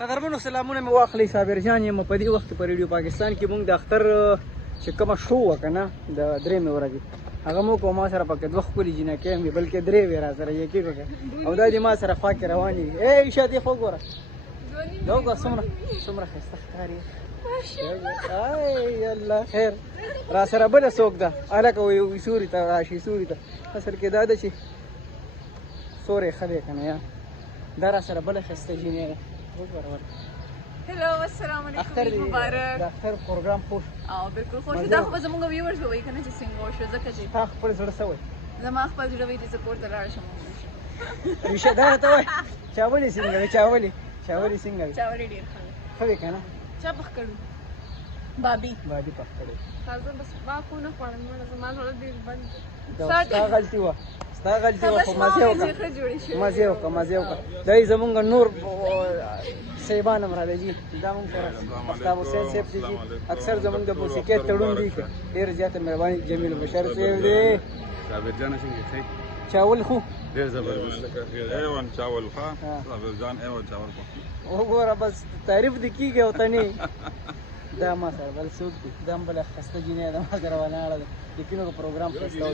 قدرمنو سلامونه مې واخلئ. صابر جان یم په دې وخت په ریډیو پاکستان کې موږ د اختر چې کومه شو وه که نه د درېیمې ورځې هغه مو کو ما سره پکې دوه ښکلي جینکۍ وې بلکې درې وې را سره یکې وکړه او دا دې ما سره خوا کې روانې وي. ای ایشه دې خو وګوره دا وګوره څومره ښایسته ښکاري. ای الله خیر را سره بله څوک ده هلکه وایي سوري ته راشي سوري ته اصل کې دا ده چې سوری ښه دی که نه یا دا را سره بله ښایسته جینۍ ده. हेलो अस्सलाम वालेकुम मुबारक د اختر پروګرام خوش بالکل خوش دا خو زموږ ویورز به وایي کنه چې څنګه وشو ځکه چې تا خپل زړه څه وایي زما خپل زړه وایي چې زه کور ته لاړ شم ریشه دا راته وایي چاولې څنګه وي چاولې څنګه وي چاولې ډېر ښه وي که نه چا پخ کړو بابي پخ کړی تازه بس ما خو نه خوړم زما زړه ډېر بند ستا غلطي وه خو مزې وکړه دا یې زمونږ نور صاحبان هم راغلي دي دا مونږ سره مفتاب حسین صاحب چې دي اکثر زمونږ د موسیقۍ تړون دي ډېر زیاته مهرباني جمیل بشر صاحب دی. صابر جان څنګه ښه چاول خو ډېر زبردست ایوان چاول ښه صابر جان ایوان چاول خو وګوره بس تعریف دې کېږي او ته نه دا ما سره بل څوک دي دا هم بله ښایسته جینۍ ده ما سره ولاړه ده لیکن هغه پروګرام ښایسته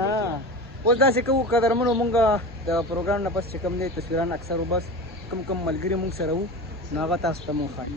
نه اوس داسې کوو قدرمنو مونږ د پروګرام نه پس چې کوم دی تصویران اکثر بس کوم ملګري مونږ سره وو نو هغه تاسو ته مونږ ښایو.